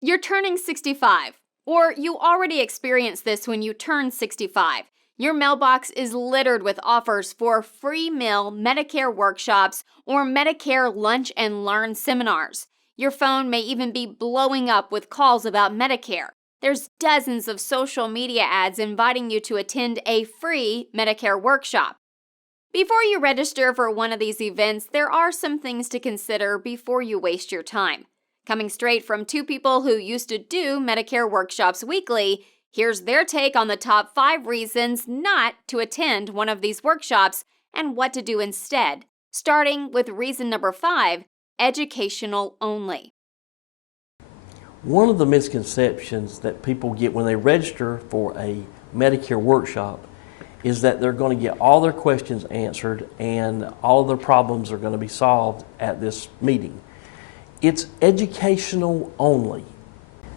You're turning 65, or you already experienced this when you turned 65. Your mailbox is littered with offers for free meal Medicare workshops or Medicare Lunch and Learn seminars. Your phone may even be blowing up with calls about Medicare. There's dozens of social media ads inviting you to attend a free Medicare workshop. Before you register for one of these events, there are some things to consider before you waste your time. Coming straight from two people who used to do Medicare workshops weekly, here's their take on the top 5 reasons not to attend one of these workshops and what to do instead. Starting with reason number 5, educational only. One of the misconceptions that people get when they register for a Medicare workshop is that they're going to get all their questions answered and all their problems are going to be solved at this meeting. It's educational only.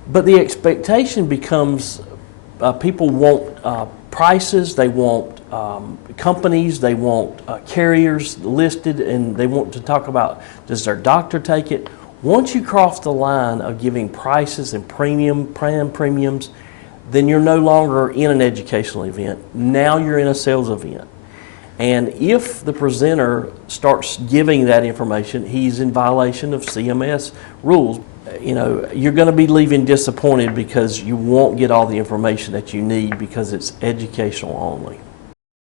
But the expectation becomes people want prices, they want companies, they want carriers listed, and they want to talk about, does their doctor take it? Once you cross the line of giving prices and premiums, then you're no longer in an educational event. Now you're in a sales event. And if the presenter starts giving that information, he's in violation of CMS rules. You're going to be leaving disappointed because you won't get all the information that you need because it's educational only.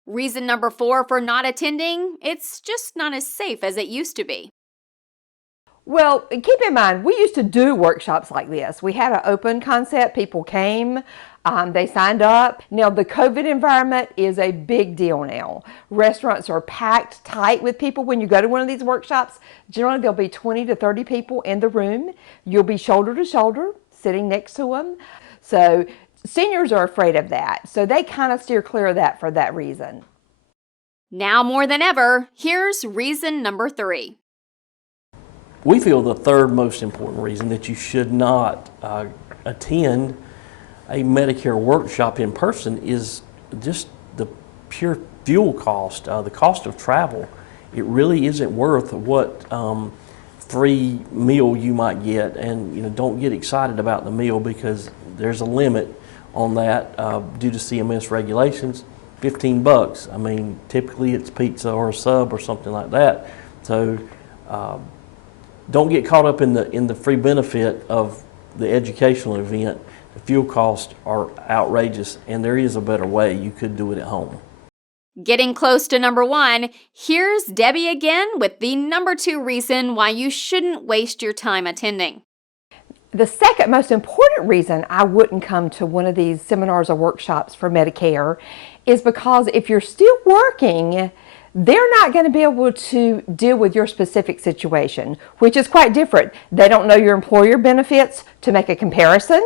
Reason number 4 for not attending, it's just not as safe as it used to be. Well, keep in mind, we used to do workshops like this. We had an open concept. People came, they signed up. Now, the COVID environment is a big deal now. Restaurants are packed tight with people. When you go to one of these workshops, generally there'll be 20 to 30 people in the room. You'll be shoulder to shoulder, sitting next to them. So seniors are afraid of that. So they kind of steer clear of that for that reason. Now more than ever, here's reason number 3. We feel the third most important reason that you should not attend a Medicare workshop in person is just the pure fuel cost, the cost of travel. It really isn't worth what free meal you might get, and don't get excited about the meal because there's a limit on that due to CMS regulations. $15. I mean, typically it's pizza or a sub or something like that. So. Don't get caught up in the free benefit of the educational event. The fuel costs are outrageous, and there is a better way. You could do it at home. Getting close to number 1, here's Debbie again with the number 2 reason why you shouldn't waste your time attending. The second most important reason I wouldn't come to one of these seminars or workshops for Medicare is because if you're still working, they're not going to be able to deal with your specific situation, which is quite different. They don't know your employer benefits to make a comparison.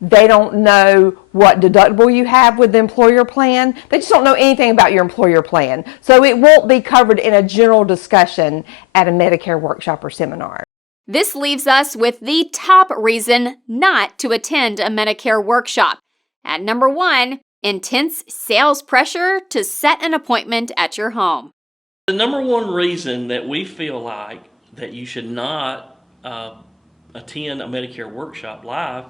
They don't know what deductible you have with the employer plan. They just don't know anything about your employer plan. So it won't be covered in a general discussion at a Medicare workshop or seminar. This leaves us with the top reason not to attend a Medicare workshop. At number 1, intense sales pressure to set an appointment at your home. The number 1 reason that we feel like that you should not attend a Medicare workshop live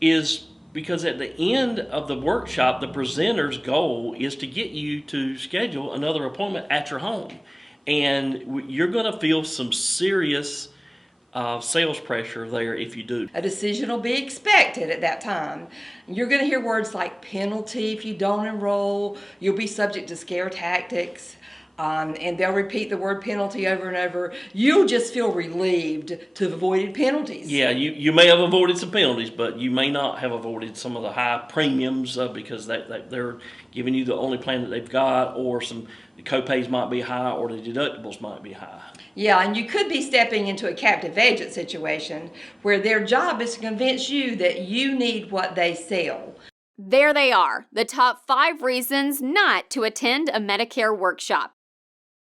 is because at the end of the workshop, the presenter's goal is to get you to schedule another appointment at your home. And you're going to feel some serious sales pressure there if you do. A decision will be expected at that time. You're going to hear words like penalty if you don't enroll. You'll be subject to scare tactics. And they'll repeat the word penalty over and over. You'll just feel relieved to have avoided penalties. Yeah, you may have avoided some penalties, but you may not have avoided some of the high premiums because they're giving you the only plan that they've got, or the copays might be high, or the deductibles might be high. Yeah, and you could be stepping into a captive agent situation where their job is to convince you that you need what they sell. There they are, the top 5 reasons not to attend a Medicare workshop.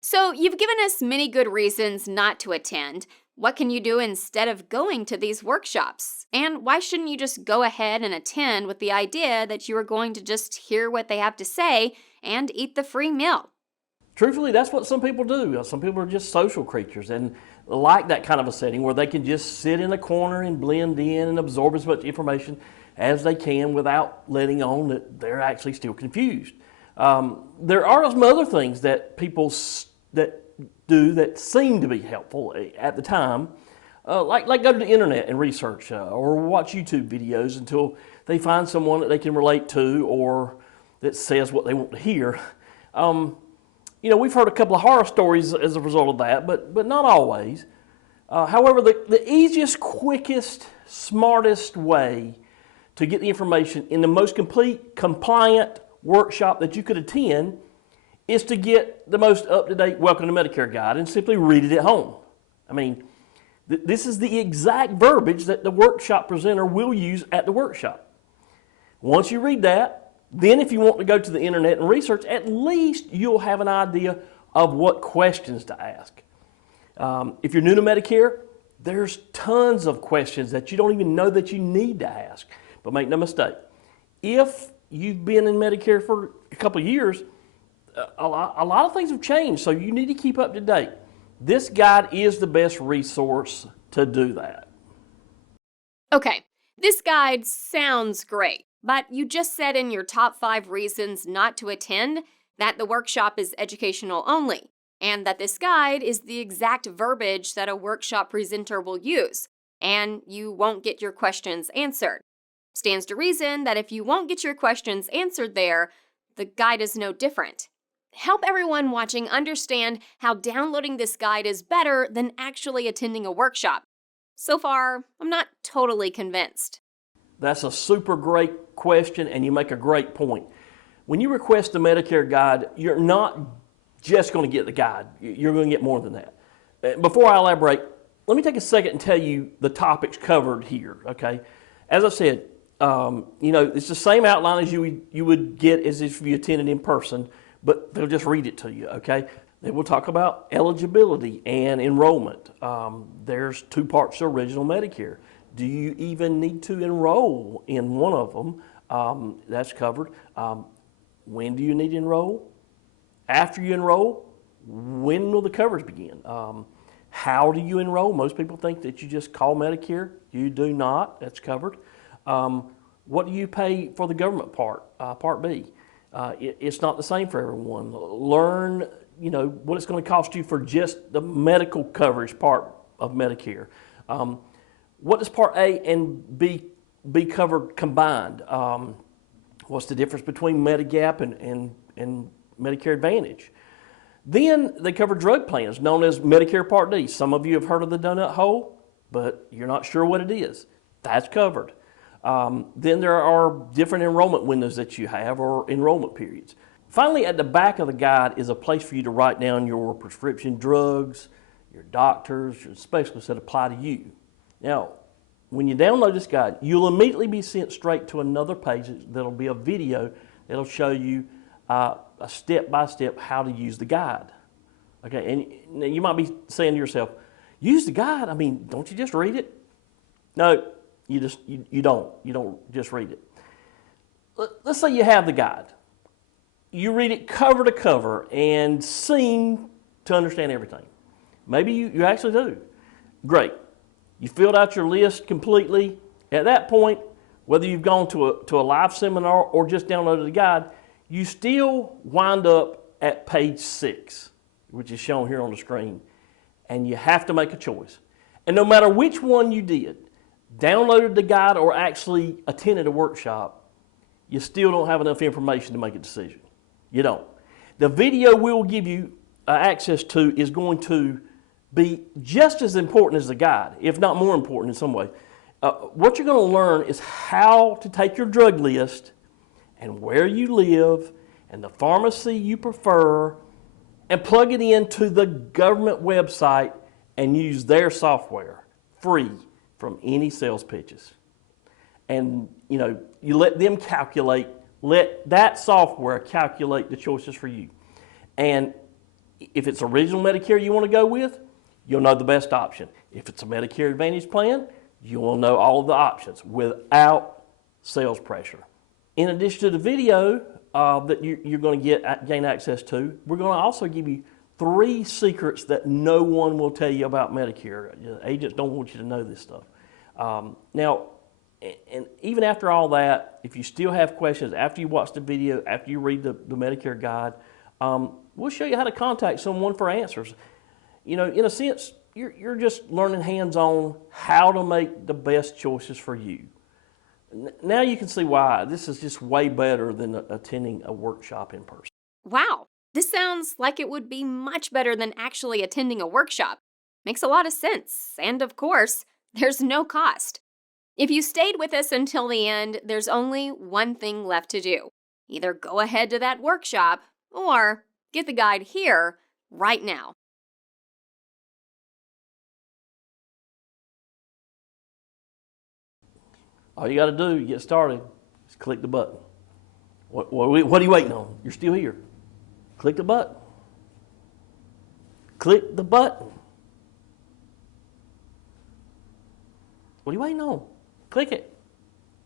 So you've given us many good reasons not to attend. What can you do instead of going to these workshops? And why shouldn't you just go ahead and attend with the idea that you are going to just hear what they have to say and eat the free meal? Truthfully, that's what some people do. Some people are just social creatures, and like that kind of a setting where they can just sit in a corner and blend in and absorb as much information as they can without letting on that they're actually still confused. There are some other things that people that do that seem to be helpful at the time, like go to the internet and research or watch YouTube videos until they find someone that they can relate to or that says what they want to hear. We've heard a couple of horror stories as a result of that, but not always. However, the easiest, quickest, smartest way to get the information in the most complete, compliant workshop that you could attend is to get the most up-to-date Welcome to Medicare guide and simply read it at home. I mean, this is the exact verbiage that the workshop presenter will use at the workshop. Once you read that, then if you want to go to the internet and research, at least you'll have an idea of what questions to ask. If you're new to Medicare, there's tons of questions that you don't even know that you need to ask. But make no mistake, if you've been in Medicare for a couple of years, a lot of things have changed, so you need to keep up to date. This guide is the best resource to do that. Okay, this guide sounds great, but you just said in your top 5 reasons not to attend that the workshop is educational only, and that this guide is the exact verbiage that a workshop presenter will use, and you won't get your questions answered. Stands to reason that if you won't get your questions answered there, the guide is no different. Help everyone watching understand how downloading this guide is better than actually attending a workshop. So far, I'm not totally convinced. That's a super great question, and you make a great point. When you request the Medicare guide, you're not just going to get the guide. You're going to get more than that. Before I elaborate, let me take a second and tell you the topics covered here, okay? As I said, it's the same outline as you would get as if you attended in person, but they'll just read it to you, okay? They will talk about eligibility and enrollment. There's 2 parts to original Medicare. Do you even need to enroll in one of them? That's covered. When do you need to enroll? After you enroll, when will the coverage begin? How do you enroll? Most people think that you just call Medicare. You do not. That's covered. What do you pay for the government part, Part B? It's not the same for everyone. Learn, what it's going to cost you for just the medical coverage part of Medicare. What does Part A and B covered combined? What's the difference between Medigap and Medicare Advantage? Then they cover drug plans known as Medicare Part D. Some of you have heard of the donut hole, but you're not sure what it is. That's covered. Then there are different enrollment windows that you have or enrollment periods. Finally, at the back of the guide is a place for you to write down your prescription drugs, your doctors, your specialists that apply to you. Now, when you download this guide, you'll immediately be sent straight to another page that'll be a video that'll show you a step-by-step how to use the guide. Okay, and you might be saying to yourself, use the guide? I mean, don't you just read it? No. You don't. You don't just read it. Let's say you have the guide. You read it cover to cover and seem to understand everything. Maybe you actually do. Great. You filled out your list completely. At that point, whether you've gone to a live seminar or just downloaded the guide, you still wind up at page 6, which is shown here on the screen, and you have to make a choice. And no matter which one you did, downloaded the guide or actually attended a workshop, you still don't have enough information to make a decision. You don't. The video we'll give you access to is going to be just as important as the guide, if not more important in some way. What you're going to learn is how to take your drug list and where you live and the pharmacy you prefer and plug it into the government website and use their software free from any sales pitches. And you let them let that software calculate the choices for you. And if it's original Medicare you want to go with, you'll know the best option. If it's a Medicare Advantage plan, you will know all of the options without sales pressure. In addition to the video that you're going to gain access to, we're going to also give you 3 secrets that no one will tell you about Medicare. Agents don't want you to know this stuff. Now, and even after all that, if you still have questions after you watch the video, after you read the Medicare guide, we'll show you how to contact someone for answers. You know, in a sense, you're just learning hands-on how to make the best choices for you. Now you can see why this is just way better than attending a workshop in person. Wow, this sounds like it would be much better than actually attending a workshop. Makes a lot of sense, and of course, there's no cost. If you stayed with us until the end, there's only one thing left to do. Either go ahead to that workshop or get the guide here right now. All you got to do to get started is click the button. What are you waiting on? You're still here. Click the button. Click the button. What are you waiting on? Click it.